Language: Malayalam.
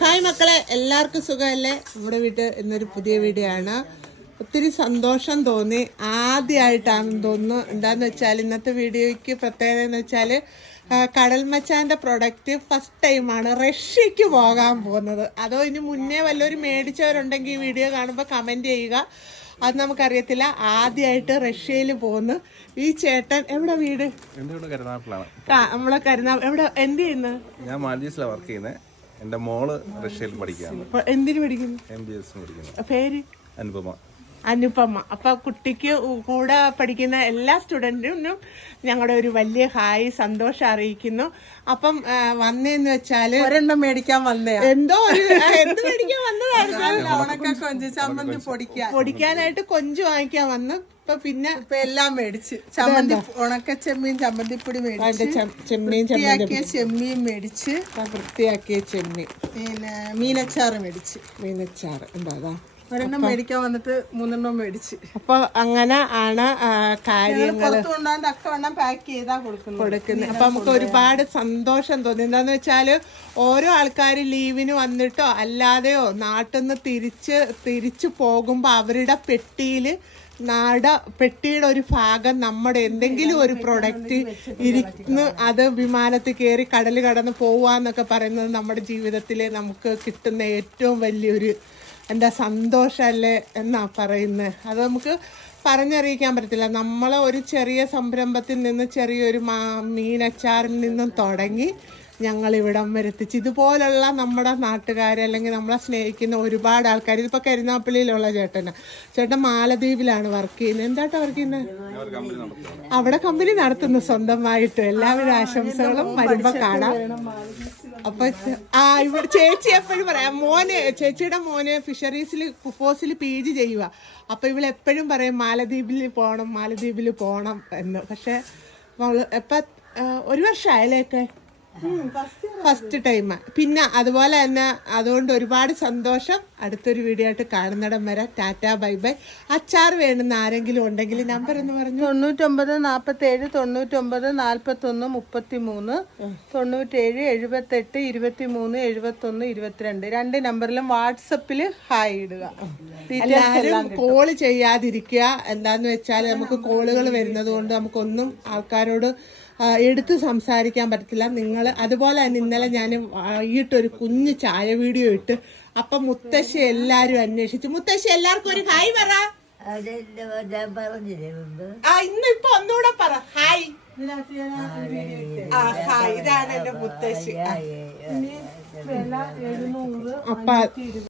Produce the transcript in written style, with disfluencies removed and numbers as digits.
ഹായ് മക്കളെ, എല്ലാവർക്കും സുഖമല്ലേ? നമ്മുടെ വീട്ടിൽ ഇന്നൊരു പുതിയ വീഡിയോ ആണ്. ഒത്തിരി സന്തോഷം തോന്നി. ആദ്യമായിട്ടാണെന്ന് തോന്നുന്നു. എന്താന്ന് വെച്ചാൽ ഇന്നത്തെ വീഡിയോയ്ക്ക് പ്രത്യേകത എന്ന് വെച്ചാൽ കടൽ മച്ചാൻ്റെ പ്രൊഡക്റ്റ് ഫസ്റ്റ് ടൈമാണ് റഷ്യക്ക് പോകാൻ പോകുന്നത്. അതോ ഇനി മുന്നേ വല്ലവരും മേടിച്ചവരുണ്ടെങ്കിൽ ഈ വീഡിയോ കാണുമ്പോൾ കമൻറ്റ് ചെയ്യുക. അത് നമുക്കറിയത്തില്ല. ആദ്യമായിട്ട് റഷ്യയിൽ പോകുന്നു. ഈ ചേട്ടൻ എവിടെ വീട്? നമ്മളെ എവിടെ എന്ത് ചെയ്യുന്നു? ഞാൻ മാൽഡീവ്സിലാണ് വർക്ക് ചെയ്യുന്നത്. എന്റെ മോള് റഷ്യയിൽ പഠിക്കുകയാണ്. എന്തിനു പഠിക്കുന്നു? MBS പഠിക്കുന്നു. പേര്? അനുപമ. അപ്പൊ കുട്ടിക്ക് കൂടെ പഠിക്കുന്ന എല്ലാ സ്റ്റുഡന്റിനും ഞങ്ങളുടെ ഒരു വലിയ ഹായ് സന്തോഷം അറിയിക്കുന്നു. അപ്പം വന്നേന്ന് വെച്ചാല് ഒരെണ്ണം മേടിക്കാൻ വന്നേ, എന്തോ എന്ത് മേടിക്കാൻ വന്നതാണ്. ചമ്മന്തി പൊടിക്കാനായിട്ട് കൊഞ്ച് വാങ്ങിക്കാൻ വന്നു. പിന്നെ എല്ലാം മേടിച്ച് ചമ്മന്തി, ഉണക്ക ചെമ്മീൻ ചമ്മന്തിപ്പൊടി മേടിച്ച്, ചെമ്മീൻ മേടിച്ച്, വൃത്തിയാക്കിയ ചെമ്മീൻ, പിന്നെ മീനച്ചാറ് മേടിച്ച്. ഉണ്ടോ? അതാ ഒരെണ്ണം മേടിക്കാൻ വന്നിട്ട് 3 മേടിച്ച്. അപ്പൊ അങ്ങനെ ആണ് കാര്യങ്ങൾ പാക്ക് ചെയ്താ കൊടുക്കുന്നത്. അപ്പൊ നമുക്ക് ഒരുപാട് സന്തോഷം തോന്നി. എന്താന്ന് വെച്ചാല് ഓരോ ആൾക്കാർ ലീവിന് വന്നിട്ടോ അല്ലാതെയോ നാട്ടിൽ നിന്ന് തിരിച്ചു പോകുമ്പോ അവരുടെ പെട്ടിയുടെ ഒരു ഭാഗം നമ്മുടെ എന്തെങ്കിലും ഒരു പ്രൊഡക്റ്റ് ഇരിക്കുന്നു. അത് വിമാനത്തിൽ കയറി കടൽ കടന്ന് പോവാന്നൊക്കെ പറയുന്നത് നമ്മുടെ ജീവിതത്തിലെ നമുക്ക് കിട്ടുന്ന ഏറ്റവും വലിയൊരു സന്തോഷമല്ലേ എന്നാ പറയുന്നത്. അത് നമുക്ക് പറഞ്ഞറിയിക്കാൻ പറ്റത്തില്ല. നമ്മളെ ഒരു ചെറിയ സംരംഭത്തിൽ നിന്ന് ചെറിയൊരു മീനച്ചാറിൽ നിന്നും തുടങ്ങി ഞങ്ങളിവിടം വരെ എത്തിച്ച്. ഇതുപോലുള്ള നമ്മുടെ നാട്ടുകാരെ അല്ലെങ്കിൽ നമ്മളെ സ്നേഹിക്കുന്ന ഒരുപാട് ആൾക്കാർ. ഇതിപ്പോൾ കരുനാപ്പള്ളിയിലുള്ള ചേട്ടൻ മാലദ്വീപിലാണ് വർക്ക് ചെയ്യുന്നത്. എന്താട്ടോ വർക്ക് ചെയ്യുന്നത്? അവിടെ കമ്പനി നടത്തുന്നു സ്വന്തമായിട്ട്. എല്ലാവരും ആശംസകളും വരുമ്പോൾ കാണാം. അപ്പൊ ഇവിടെ ചേച്ചി എപ്പോഴും പറയാം, ചേച്ചിയുടെ മോന് ഫിഷറീസിൽ കുഫോസിൽ PG ചെയ്യുക. അപ്പൊ ഇവളെപ്പോഴും പറയും മാലദ്വീപിൽ പോണം എന്ന്. പക്ഷെ ഇപ്പൊ 1 വർഷമായാലേക്ക് ഫസ്റ്റ് ടൈം. പിന്നെ അതുപോലെ തന്നെ അതുകൊണ്ട് ഒരുപാട് സന്തോഷം. അടുത്തൊരു വീഡിയോ ആയിട്ട് കാണുന്നിടം വരെ ടാറ്റാ ബൈ ബൈ. അച്ചാർ വേണമെന്ന് ആരെങ്കിലും ഉണ്ടെങ്കിൽ നമ്പർ എന്ന് പറഞ്ഞു 99 47 99 41 33 97 78 23 71 22 2 നമ്പറിലും വാട്സപ്പിൽ ഹായ് ഇടുക. എല്ലാവരും കോള് ചെയ്യാതിരിക്കുക. എന്താന്ന് വെച്ചാൽ നമുക്ക് കോളുകൾ വരുന്നത് കൊണ്ട് നമുക്കൊന്നും ആൾക്കാരോട് എടുത്ത് സംസാരിക്കാൻ പറ്റത്തില്ല. നിങ്ങൾ അതുപോലെ തന്നെ ഇന്നലെ ഞാൻ വൈകിട്ടൊരു കുഞ്ഞു ചായ വീഡിയോ ഇട്ട്. അപ്പൊ മുത്തശ്ശി എല്ലാരും അന്വേഷിച്ചു. മുത്തശ്ശി എല്ലാവർക്കും ഒരു ഹായ് പറ. ഇന്നിപ്പൊ ഒന്നുകൂടെ പറ ഹായ്. ഹായ്, ഇതാണ് എന്റെ മുത്തശ്ശി. അപ്പൊ